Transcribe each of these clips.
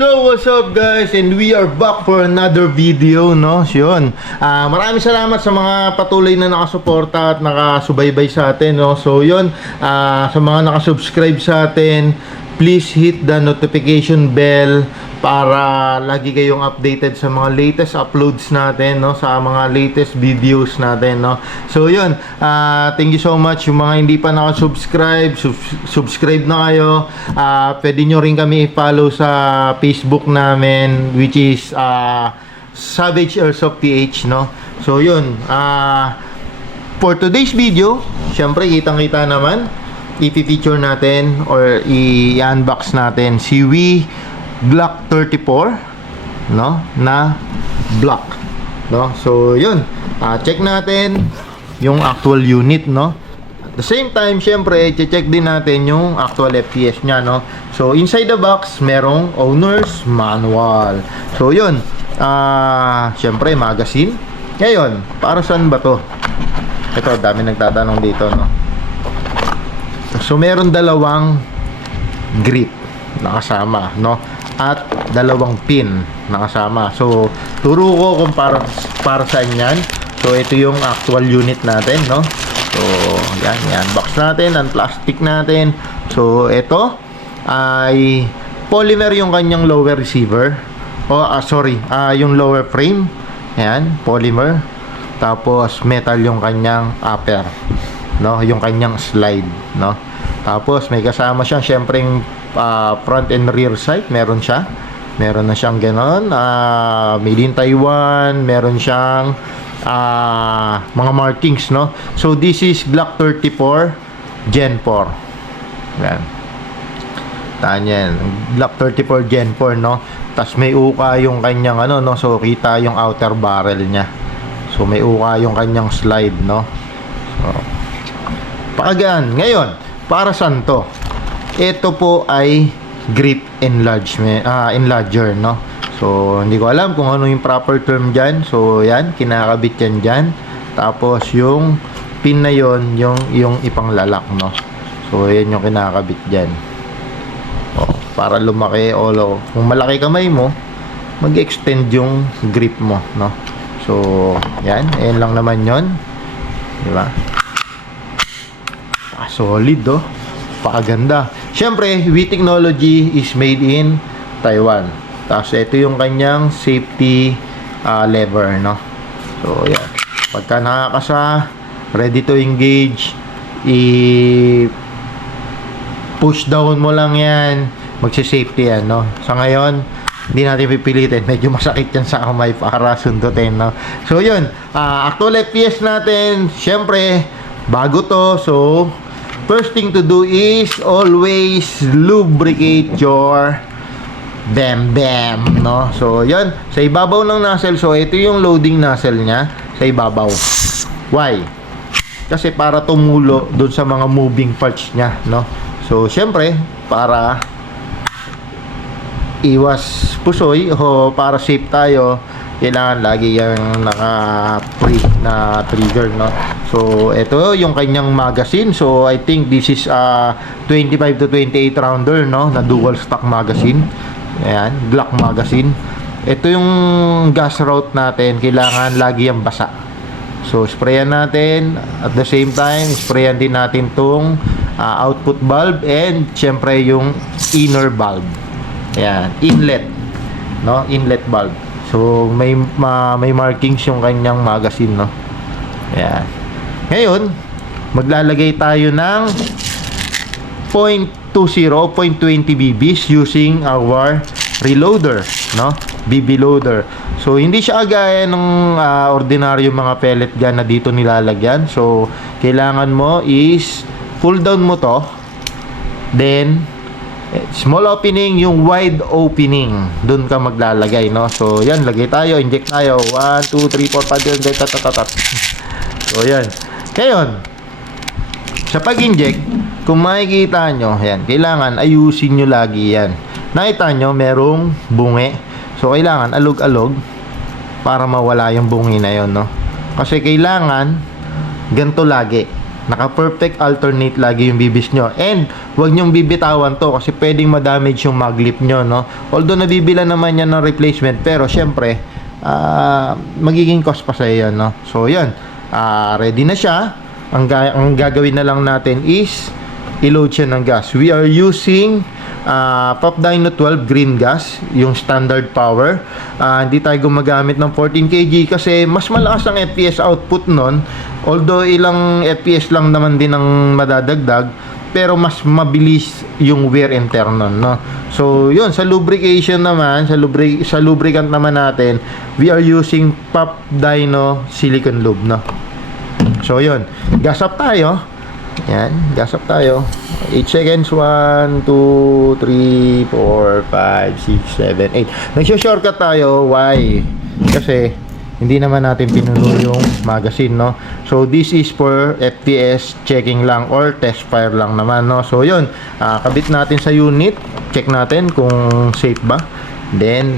So, what's up guys? And we are back for another video, no? So, yun. Maraming salamat sa mga patuloy na nakasuporta at nakasubaybay sa atin, no? So, yun. Sa mga nakasubscribe sa atin, please hit the notification bell para lagi kayong updated sa mga latest uploads natin, no? Sa mga latest videos natin, no? So, yun. Thank you so much. Yung mga hindi pa nakasubscribe, subscribe na kayo. Pwede nyo rin kami i-follow sa Facebook namin, which is Savage Airsoft PH, no? So, yun. For today's video, syempre, kitang-kita naman, i-feature natin or i-unbox natin si Wii Glock 34, no, na block, no. So yun, check natin yung actual unit, no. At the same time, syempre, check din natin yung actual FPS nya, no. So inside the box, merong owner's manual. So yun, syempre, magazine. Ngayon, para saan ba to? Ito, dami nagtatanong dito, no. So meron dalawang grip nakasama, no, at dalawang pin nakasama. So turo ko kung para saan yan. So ito yung actual unit natin, no. So yan box natin, ang plastic natin. So ito ay polymer yung kanyang lower receiver, yung lower frame. Yan, polymer. Tapos metal yung kanyang upper, no, yung kanyang slide, no. Tapos may kasama siya syempre front and rear sight, meron na siyang ganon, made in Taiwan, meron siyang mga markings, no. So this is Glock 34 Gen 4. Yan, tanyan, Glock 34 Gen 4, no. Tapos may uka yung kanyang ano, no. So kita yung outer barrel niya. So may uka yung kanyang slide, no. So pakagaan. Ngayon, para saan to? Ito po ay grip enlarger, no. So hindi ko alam kung ano yung proper term dyan. So yan, kinakabit yan dyan. Tapos yung pin na yon, yung ipanglalak, no. So yan yung kinakabit dyan, para lumaki o kung malaki kamay mo, mag-extend yung grip mo, no. So yan, ayan lang naman yon, di ba? Solid, oh. Pakaganda. Siyempre, Wii technology is made in Taiwan. Tapos ito yung kanyang safety lever, no. So yan, pagka nakakasa, ready to engage, push down mo lang yan, magsi-safety yan, no. Sa ngayon, hindi natin pipilitin, medyo masakit yan sa kamay para sundutin, no. So yun, actual FPS natin, siyempre bago to. So first thing to do is always lubricate your bam, no. So yun, sa ibabaw ng nozzle. So ito yung loading nozzle nya sa ibabaw. Why? Kasi para tumulo dun sa mga moving parts nya, no. So syempre, para iwas pusoy o para safe tayo, kailangan lagi yung naka-pre na trigger, no. So ito yung kanyang magazine. So I think this is 25 to 28 rounder, no, na dual stock magazine. Ayan, Glock magazine. Ito yung gas route natin, kailangan lagi yung basa. So sprayan natin, at the same time sprayan din natin tong output valve and syempre yung inner valve. Ayan, inlet, no, inlet valve. So may markings yung kanyang magazine, no. Ayan. Ngayon, maglalagay tayo ng 0.20 BBs using our reloader, no, BB loader. So hindi siya gaya ng ordinaryo mga pellet gun na dito nilalagyan. So kailangan mo is pull down mo to, then small opening, yung wide opening, dun ka maglalagay, no. So yan, lagay tayo, inject tayo, 1, 2, 3, 4, 5, 6, 7, 8, 8, 8. So yan. Ngayon, sa pag-inject, kung makikita nyo, yan, kailangan ayusin nyo lagi yan. Nakita nyo, merong bungi. So kailangan alog-alog para mawala yung bungi na yon, no. Kasi kailangan ganito lagi, Naka-perfect alternate lagi yung bibis nyo. And huwag nyong bibitawan to kasi pwedeng ma-damage yung maglip nyo, no? Although nabibila naman yan ng replacement, pero syempre, magiging cost pa sa yan, no? So, yun. Ready na siya. Ang gagawin na lang natin is i-load siya ng gas. We are using Pop Dyno 12 green gas, yung standard power. Hindi tayo gumagamit ng 14 kg kasi mas malakas ang FPS output nun. Although ilang FPS lang naman din ang madadagdag, pero mas mabilis yung wear and tear nun, no? So, yun, sa lubrication naman, sa lubricant naman natin, we are using Pop Dyno silicone lube, no? So, yun, gas up tayo. Yan, gas up tayo. 8 seconds, 1, 2, 3, 4, 5, 6, 7, 8. Nagsyo-shortcut tayo. Why? Kasi hindi naman natin pinuno yung magazine, no? So, this is for FPS checking lang or test fire lang naman, no? So, yun. Kabit natin sa unit. Check natin kung safe ba. Then,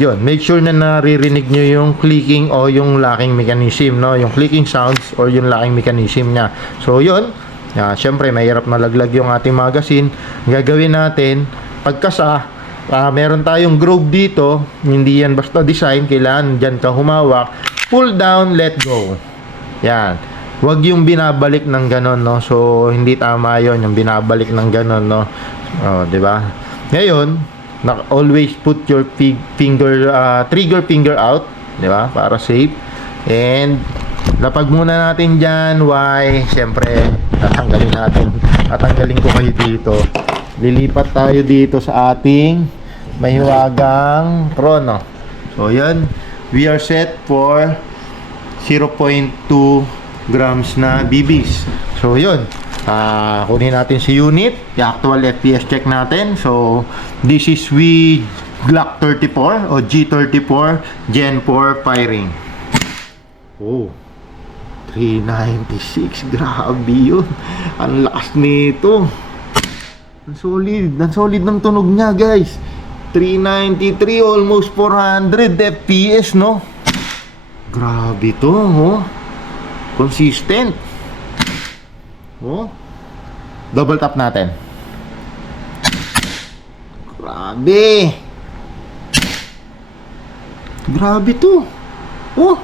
yun. Make sure na naririnig nyo yung clicking o yung locking mechanism, no? Yung clicking sounds or yung locking mechanism niya. So, yun. Syempre, mahirap na laglag yung ating magazine. Gagawin natin, pagkasa, meron tayong groove dito. Hindi yan basta design. Kailangan dyan ka humawak. Pull down, let go. Yan. Huwag yung binabalik ng ganon, no? So, hindi tama yon yung binabalik ng ganon, no? Diba? Ngayon, always put your trigger finger out, diba? Para safe. And, lapag muna natin dyan. Why? Siyempre, tatanggalin ko kayo dito. Lilipat tayo dito sa ating mahiwagang chrono. So, yan. We are set for 0.2 grams na BBs. So, yun. Kunin natin si unit. The actual FPS check natin. So, this is with Glock 34 o G34 Gen 4 firing. Oh, 396. Grabe yun. Ang lakas nito. Ang solid ng tunog niya, guys. 393, almost 400 FPS, no? Grabe to, oh. Consistent. Oh. Double tap natin. Grabe. Grabe to. Oh.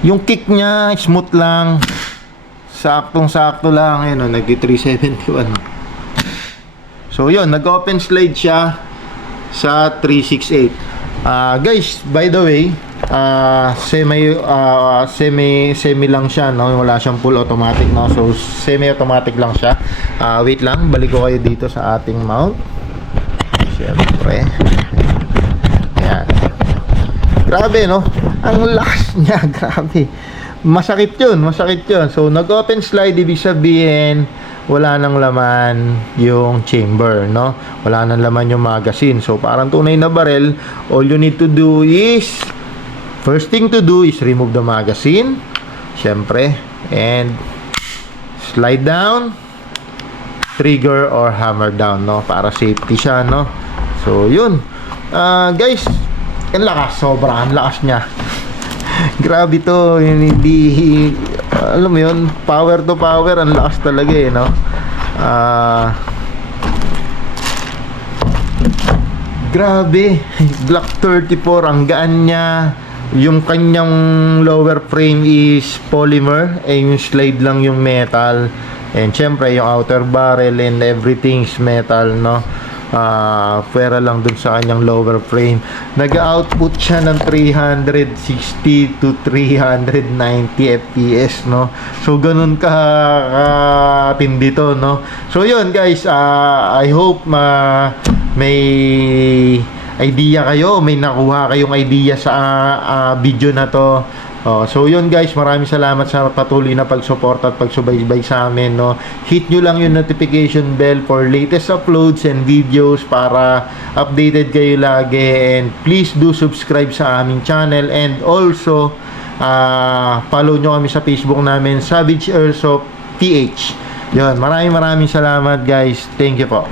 Yung kick niya, smooth lang. Saktong-sakto lang. Ayun, nag-371. So, yun. Nag-open slide siya sa 368. Guys, by the way, semi lang siya, no? Wala siyang full automatic, no? So, semi-automatic lang siya. Wait lang. Balik ko kayo dito sa ating mount. Siyempre. Ayan. Grabe, no? Ang lakas niya, grabe. Masakit yun. So, nag-open slide, ibig sabihin, wala nang laman yung chamber, no? Wala nang laman yung magazine. So, parang tunay na barrel. All you need to do is, first thing to do is remove the magazine. Siyempre. And, slide down, trigger or hammer down, no? Para safety siya, no? So, yun. Guys, ang lakas. Sobrang lakas niya. Grabe to. Hindi, alam mo yun, power to power. Ang lakas talaga, eh, no? Grabe. Glock 34, ang gaan niya. Yung kanyang lower frame is polymer. Yung slide lang yung metal. And syempre, yung outer barrel and everything is metal, no? Pwera lang dun sa kanyang lower frame. Nag-output siya ng 360 to 390 FPS, no? So, ganun ka-tindi to, no? So, yun, guys. I hope may idea kayo, may nakuha kayong idea sa video na to. So yun, guys, maraming salamat sa patuloy na pagsuporta at pagsubaybay sa amin, no? Hit nyo lang yung notification bell for latest uploads and videos para updated kayo lagi, and please do subscribe sa aming channel, and also follow nyo kami sa Facebook namin, Savage Airsoft PH. Yun, maraming salamat, guys. Thank you po.